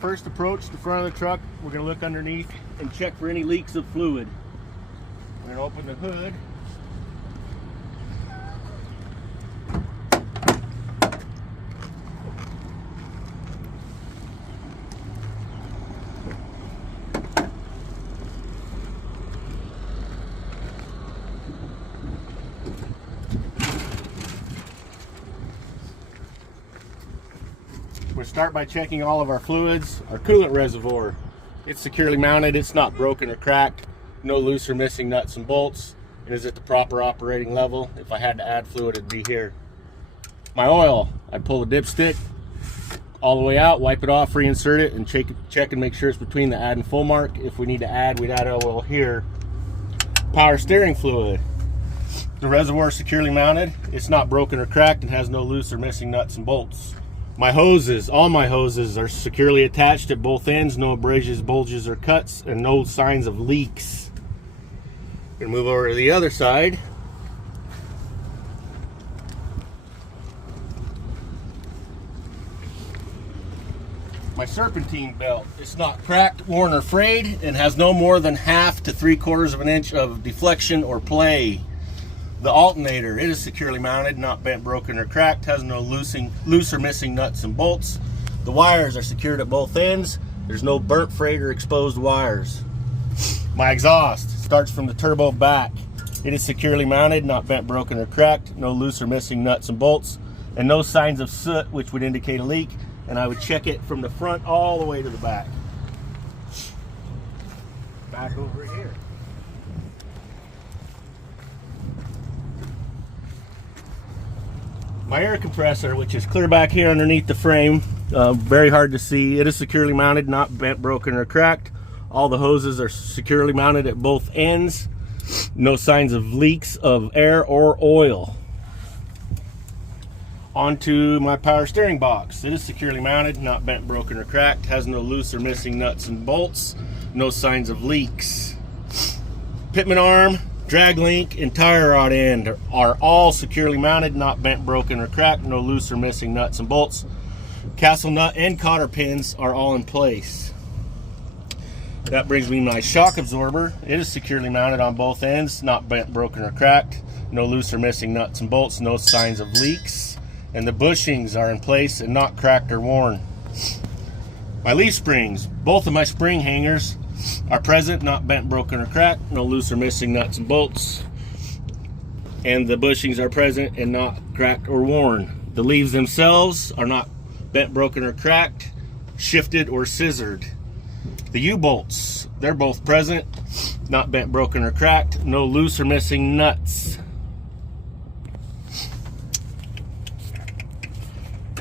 First approach the front of the truck, we're going to look underneath and check for any leaks of fluid. We're going to open the hood. We'll start by checking all of our fluids. Our coolant reservoir, it's securely mounted, it's not broken or cracked, no loose or missing nuts and bolts, it is at the proper operating level. If I had to add fluid, it'd be here. My oil, I pull the dipstick all the way out, wipe it off, reinsert it, and check and make sure it's between the add and full mark. If we need to add, we'd add oil here. Power steering fluid, the reservoir is securely mounted, it's not broken or cracked, and has no loose or missing nuts and bolts. My hoses, all my hoses are securely attached at both ends, no abrasions, bulges, or cuts, and no signs of leaks. We're gonna move over to the other side. My serpentine belt, it's not cracked, worn, or frayed, and has no more than 1/2 to 3/4 of an inch of deflection or play. The alternator, it is securely mounted, not bent, broken, or cracked, has no loose or missing nuts and bolts. The wires are secured at both ends. There's no burnt, frayed, or exposed wires. My exhaust starts from the turbo back. It is securely mounted, not bent, broken, or cracked, no loose or missing nuts and bolts, and no signs of soot, which would indicate a leak. And I would check it from the front all the way to the back. Back over here. My air compressor, which is clear back here underneath the frame, very hard to see. It is securely mounted, not bent, broken, or cracked. All the hoses are securely mounted at both ends. No signs of leaks of air or oil. Onto my power steering box. It is securely mounted, not bent, broken, or cracked. Has no loose or missing nuts and bolts. No signs of leaks. Pitman arm, drag link, and tire rod end are all securely mounted, not bent, broken, or cracked. No loose or missing nuts and bolts. Castle nut and cotter pins are all in place. That brings me my shock absorber. It is securely mounted on both ends, not bent, broken, or cracked. No loose or missing nuts and bolts. No signs of leaks. And the bushings are in place and not cracked or worn. My leaf springs, both of my spring hangers are present, not bent, broken, or cracked. No loose or missing nuts and bolts. And the bushings are present and not cracked or worn. The leaves themselves are not bent, broken, or cracked, shifted, or scissored. The U-bolts, they're both present, not bent, broken, or cracked. No loose or missing nuts.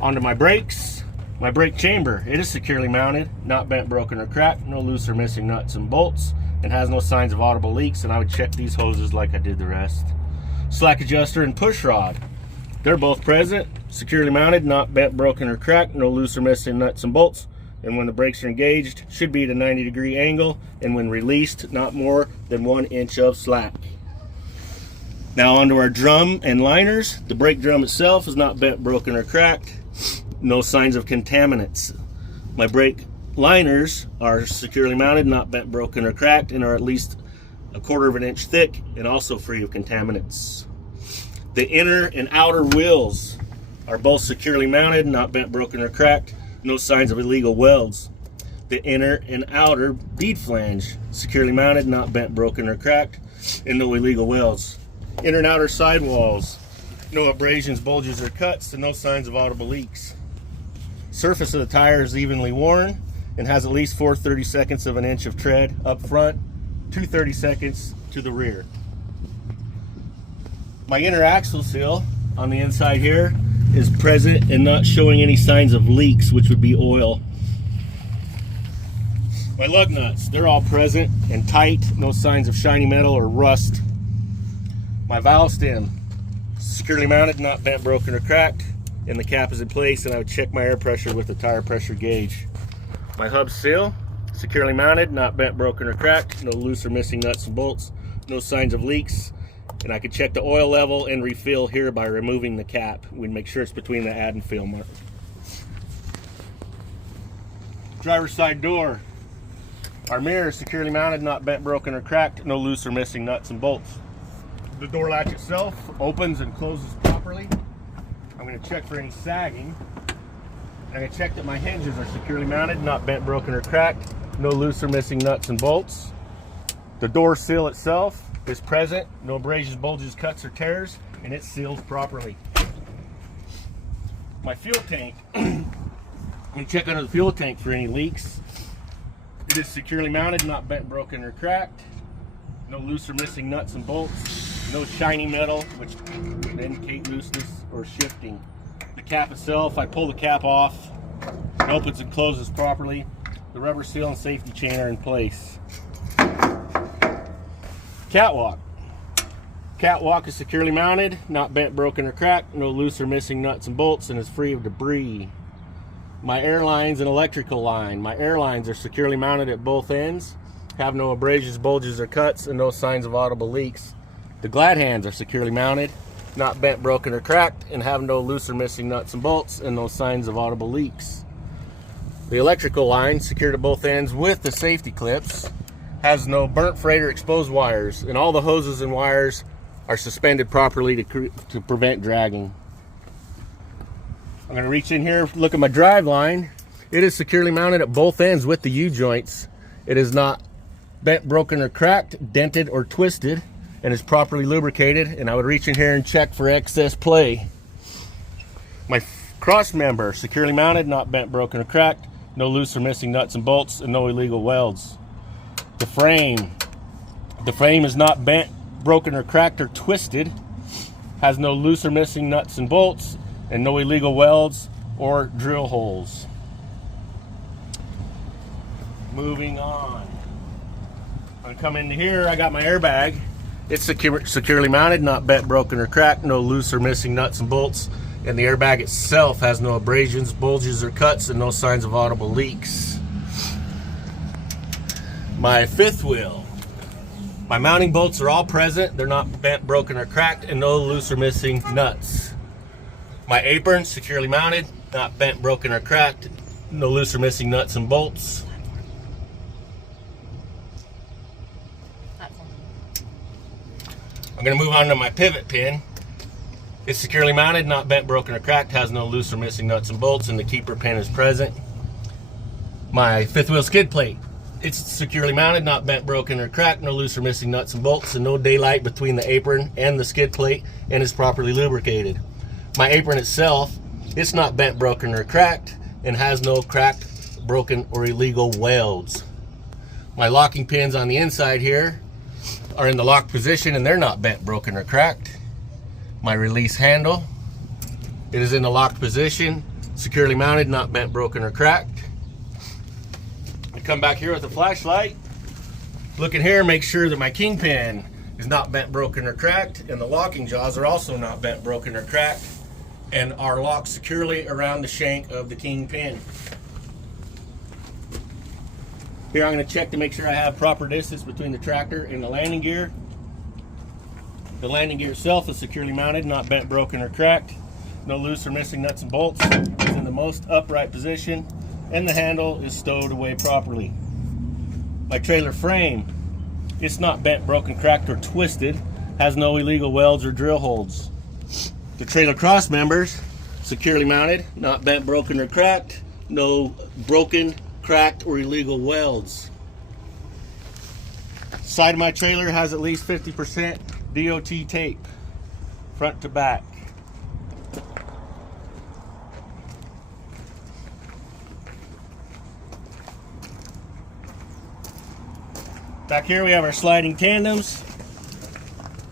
Onto my brakes. My brake chamber, it is securely mounted, not bent, broken, or cracked, no loose or missing nuts and bolts, and has no signs of audible leaks, and I would check these hoses like I did the rest. Slack adjuster and push rod, they're both present, securely mounted, not bent, broken, or cracked, no loose or missing nuts and bolts, and when the brakes are engaged, should be at a 90-degree angle, and when released, not more than 1 inch of slack. Now onto our drum and liners. The brake drum itself is not bent, broken, or cracked. No signs of contaminants. My brake liners are securely mounted, not bent, broken, or cracked, and are at least 1/4 of an inch thick and also free of contaminants. The inner and outer wheels are both securely mounted, not bent, broken, or cracked. No signs of illegal welds. The inner and outer bead flange, securely mounted, not bent, broken, or cracked, and no illegal welds. Inner and outer sidewalls, no abrasions, bulges, or cuts, and no signs of audible leaks. Surface of the tire is evenly worn and has at least 4 32/2 of an inch of tread up front, 2 32/2 to the rear. My inner axle seal on the inside here is present and not showing any signs of leaks, which would be oil. My lug nuts, they're all present and tight, no signs of shiny metal or rust. My valve stem, securely mounted, not bent, broken, or cracked, and the cap is in place, and I would check my air pressure with the tire pressure gauge. My hub seal, securely mounted, not bent, broken, or cracked, no loose or missing nuts and bolts, no signs of leaks, and I could check the oil level and refill here by removing the cap. We'd make sure it's between the add and fill mark. Driver's side door. Our mirror is securely mounted, not bent, broken, or cracked. No loose or missing nuts and bolts. The door latch itself opens and closes properly. I'm going to check for any sagging. I'm going to check that my hinges are securely mounted, not bent, broken, or cracked. No loose or missing nuts and bolts. The door seal itself is present. No abrasions, bulges, cuts, or tears, and it seals properly. My fuel tank. I'm going to check under the fuel tank for any leaks. It is securely mounted, not bent, broken, or cracked. No loose or missing nuts and bolts. No shiny metal, which would indicate looseness or shifting. The cap itself, I pull the cap off. It opens and closes properly. The rubber seal and safety chain are in place. Catwalk. Catwalk is securely mounted, not bent, broken, or cracked. No loose or missing nuts and bolts, and is free of debris. My airlines and electrical line. My airlines are securely mounted at both ends, have no abrasions, bulges, or cuts, and no signs of audible leaks. The glad hands are securely mounted, not bent, broken, or cracked, and have no loose or missing nuts and bolts, and no signs of audible leaks. The electrical line, secured at both ends with the safety clips, has no burnt, frayed, or exposed wires, and all the hoses and wires are suspended properly to prevent dragging. I'm going to reach in here, look at my drive line. It is securely mounted at both ends with the U-joints. It is not bent, broken, or cracked, dented, or twisted, and is properly lubricated. And I would reach in here and check for excess play. My cross member, securely mounted, not bent, broken, or cracked. No loose or missing nuts and bolts, and no illegal welds. The frame is not bent, broken, or cracked, or twisted. Has no loose or missing nuts and bolts, and no illegal welds or drill holes. Moving on. I'm gonna come into here. I got my airbag. It's securely mounted, not bent, broken, or cracked. No loose or missing nuts and bolts. And the airbag itself has no abrasions, bulges, or cuts, and no signs of audible leaks. My fifth wheel. My mounting bolts are all present. They're not bent, broken, or cracked, and no loose or missing nuts. My apron, securely mounted, not bent, broken, or cracked. No loose or missing nuts and bolts. I'm going to move on to my pivot pin. It's securely mounted, not bent, broken, or cracked, has no loose or missing nuts and bolts, and the keeper pin is present. My fifth wheel skid plate. It's securely mounted, not bent, broken, or cracked, no loose or missing nuts and bolts, and no daylight between the apron and the skid plate, and is properly lubricated. My apron itself, it's not bent, broken, or cracked, and has no cracked, broken, or illegal welds. My locking pins on the inside here are in the locked position, and they're not bent, broken, or cracked. My release handle, it is in the locked position, securely mounted, not bent, broken, or cracked. I come back here with a flashlight. Look in here, make sure that my kingpin is not bent, broken, or cracked, and the locking jaws are also not bent, broken, or cracked, and are locked securely around the shank of the kingpin. Here I'm going to check to make sure I have proper distance between the tractor and the landing gear. The landing gear itself is securely mounted, not bent, broken, or cracked. No loose or missing nuts and bolts. It's in the most upright position, and the handle is stowed away properly. My trailer frame, it's not bent, broken, cracked, or twisted. Has no illegal welds or drill holes. The trailer cross members, securely mounted, not bent, broken, or cracked. No broken, cracked, or illegal welds. Side of my trailer has at least 50% DOT tape, front to back. Back here we have our sliding tandems.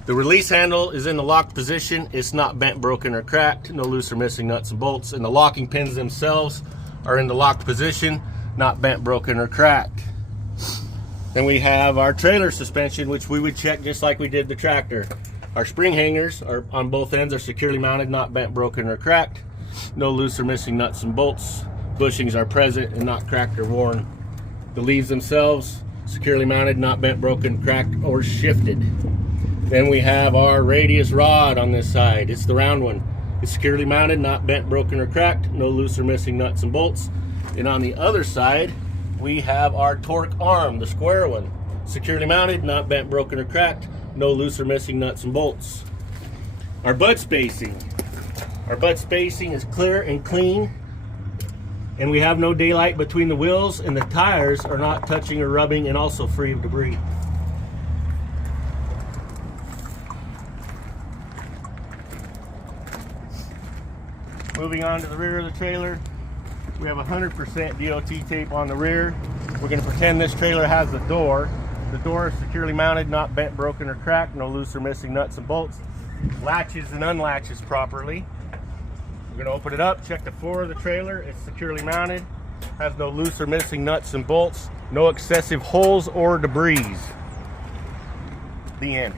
The release handle is in the locked position. It's not bent, broken, or cracked. No loose or missing nuts and bolts. And the locking pins themselves are in the locked position, not bent, broken, or cracked. Then we have our trailer suspension, which we would check just like we did the tractor. Our spring hangers are on both ends are securely mounted, not bent, broken, or cracked. No loose or missing nuts and bolts. Bushings are present and not cracked or worn. The leaves themselves, securely mounted, not bent, broken, cracked, or shifted. Then we have our radius rod on this side. It's the round one. It's securely mounted, not bent, broken, or cracked. No loose or missing nuts and bolts. And on the other side, we have our torque arm, the square one. Securely mounted, not bent, broken, or cracked. No loose or missing nuts and bolts. Our butt spacing. Our butt spacing is clear and clean, and we have no daylight between the wheels, and the tires are not touching or rubbing, and also free of debris. Moving on to the rear of the trailer, we have 100% DOT tape on the rear. We're going to pretend this trailer has a door. The door is securely mounted, not bent, broken, or cracked. No loose or missing nuts and bolts. Latches and unlatches properly. We're going to open it up, check the floor of the trailer. It's securely mounted, has no loose or missing nuts and bolts, no excessive holes or debris. The end.